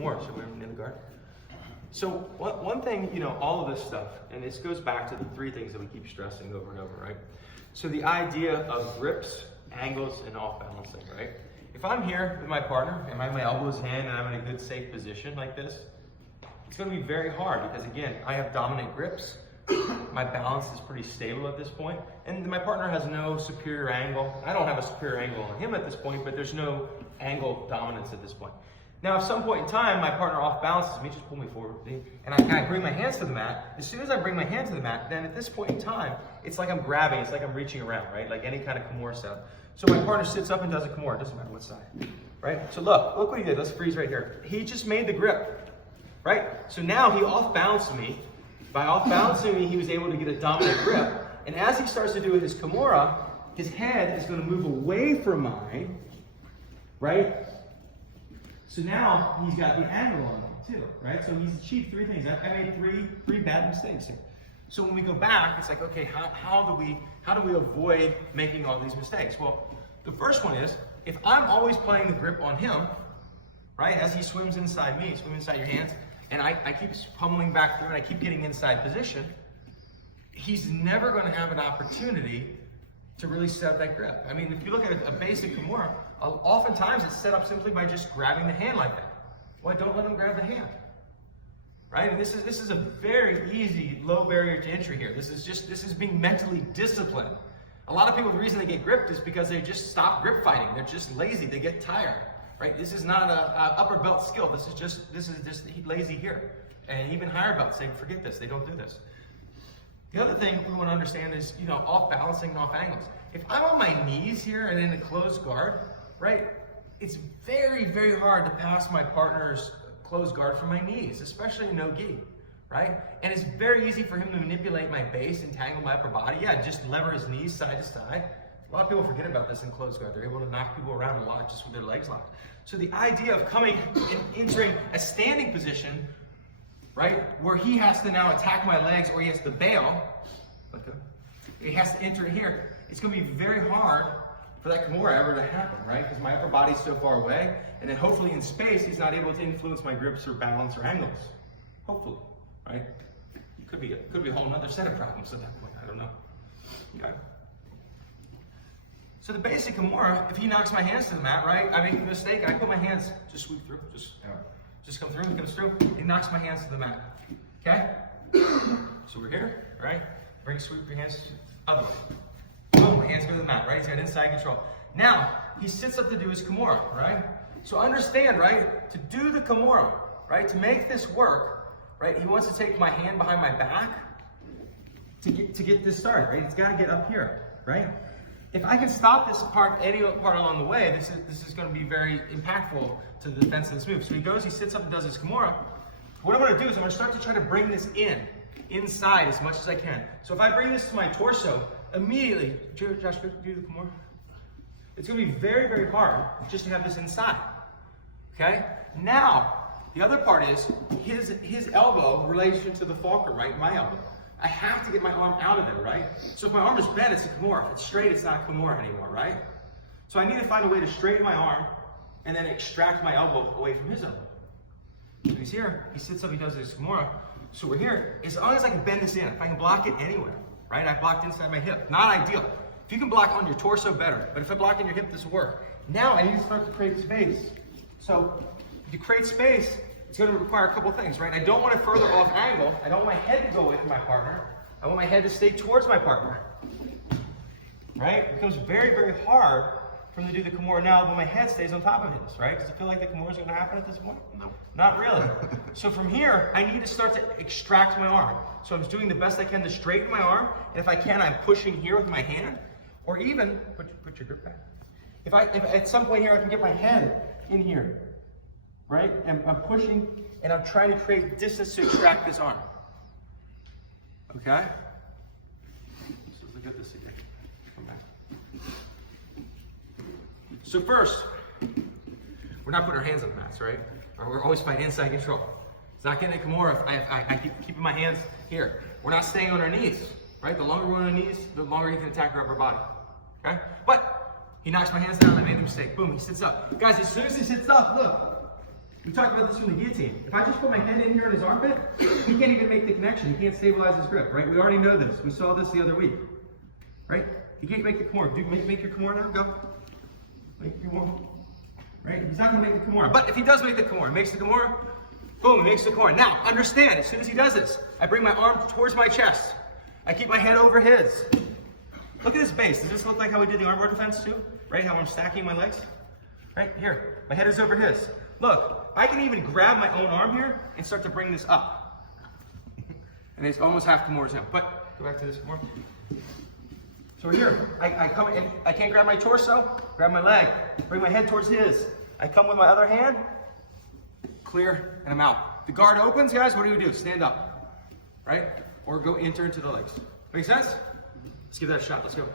Kimura, so we're in the guard. So one thing, you know, all of this stuff, and this goes back to the three things that we keep stressing over and over, right? So the idea of grips, angles, and off balancing, right? If I'm here with my partner and I have my elbows in and I'm in a good safe position like this, it's going to be very hard because again, I have dominant grips. My balance is pretty stable at this point, and my partner has no superior angle. I don't have a superior angle on him at this point, but there's no angle dominance at this point. Now, at some point in time, my partner off balances me, just pull me forward, and I bring my hands to the mat. As soon as I bring my hand to the mat, then at this point in time, it's like I'm grabbing, it's like I'm reaching around, right? Like any kind of Kimura setup. So my partner sits up and does a Kimura, it doesn't matter what side, right? So look what he did, let's freeze right here. He just made the grip, right? So now he off balanced me. By off balancing me, he was able to get a dominant grip. And as he starts to do his Kimura, his head is going to move away from mine, right? So now he's got the angle on me too, right? So he's achieved three things. I made three bad mistakes here. So when we go back, it's like, okay, how do we avoid making all these mistakes? Well, the first one is, if I'm always playing the grip on him, right, as he swims inside me, swim inside your hands, and I keep pummeling back through and I keep getting inside position, he's never going to have an opportunity to really set up that grip. I mean, if you look at a basic Kimura, oftentimes it's set up simply by just grabbing the hand like that. Well, don't let him grab the hand, right? And this is a very easy, low barrier to entry here. This is being mentally disciplined. A lot of people, the reason they get gripped is because they just stop grip fighting. They're just lazy. They get tired. Right? This is not a upper belt skill. This is just lazy here. And even higher belts, they forget this. They don't do this. The other thing we want to understand is, you know, off balancing and off angles. If I'm on my knees here and in a closed guard, right, it's very, very hard to pass my partner's closed guard from my knees, especially in no gi, right? And it's very easy for him to manipulate my base and tangle my upper body. Yeah, just lever his knees side to side. A lot of people forget about this in closed guard. They're able to knock people around a lot just with their legs locked. So the idea of coming and entering a standing position, right, where he has to now attack my legs or he has to bail, okay, he has to enter here, it's going to be very hard for that Kimura ever to happen, right? Because my upper body's so far away, and then hopefully in space, he's not able to influence my grips or balance or angles. Hopefully, right? Could be a whole other set of problems at that point. I don't know. Okay. So the basic Kimura, if he knocks my hands to the mat, right, I make a mistake, I put my hands, just sweep through, just come through, he comes through, he knocks my hands to the mat, okay? So we're here, right? Sweep your hands, other way. Boom, my hands go to the mat, right? He's got inside control. Now, he sits up to do his Kimura, right? So understand, right, to do the Kimura, right, to make this work, right, he wants to take my hand behind my back to get this started, right? It's got to get up here, right? If I can stop this part, any part along the way, this is going to be very impactful to the defense of this move. So he sits up and does his Kimura. What I'm going to do is I'm going to start to try to bring this inside as much as I can. So if I bring this to my torso, immediately, Josh, do the Kimura. It's going to be very, very hard just to have this inside. Okay? Now, the other part is his elbow in relation to the fulcrum, right? My elbow. I have to get my arm out of there, right? So if my arm is bent, it's a Kimura. If it's straight, it's not a Kimura anymore, right? So I need to find a way to straighten my arm and then extract my elbow away from his elbow. So he's here, he sits up, he does his Kimura. So we're here. As long as I can bend this in, if I can block it anywhere, right? I blocked inside my hip. Not ideal. If you can block on your torso, better. But if I block in your hip, this will work. Now I need to start to create space. So to create space, it's going to require a couple things, right? I don't want it further off angle. I don't want my head to go away from my partner. I want my head to stay towards my partner, right? It becomes very, very hard for him to do the Kimura now when my head stays on top of his, right? Does it feel like the Kimura is going to happen at this point? No. Not really. So from here, I need to start to extract my arm. So I'm doing the best I can to straighten my arm, and if I can, I'm pushing here with my hand, or even, put your grip back. If at some point here I can get my head in here, right? And I'm pushing, and I'm trying to create distance to extract this arm. Okay? So look at this again. Come back. So first, we're not putting our hands on the mats, right? Or we're always fighting inside control. It's not getting a Kimura if I keep keeping my hands here. We're not staying on our knees, right? The longer we're on our knees, the longer he can attack our upper body. Okay? But he knocks my hands down, I made a mistake. Boom, he sits up. Guys, as soon as he sits up, look. We talked about this from the guillotine. If I just put my hand in here in his armpit, he can't even make the connection. He can't stabilize his grip, right? We already know this. We saw this the other week, right? He can't make the Kimura. Do make your Kimura now. Go. Make your Kimura. Right? He's not going to make the Kimura. But if he does make the Kimura, makes the Kimura, boom, he makes the Kimura. Now, understand, as soon as he does this, I bring my arm towards my chest. I keep my head over his. Look at his base. Does this look like how we did the armbar defense too? Right? How I'm stacking my legs? Right? Here. My head is over his. Look, I can even grab my own arm here and start to bring this up. And it's almost half Kimura's now. But, go back to this Kimura. So here, I come in, I can't grab my torso, grab my leg, bring my head towards his. I come with my other hand, clear, and I'm out. The guard opens, guys, what do? Stand up, right? Or go enter into the legs. Make sense? Let's give that a shot, let's go.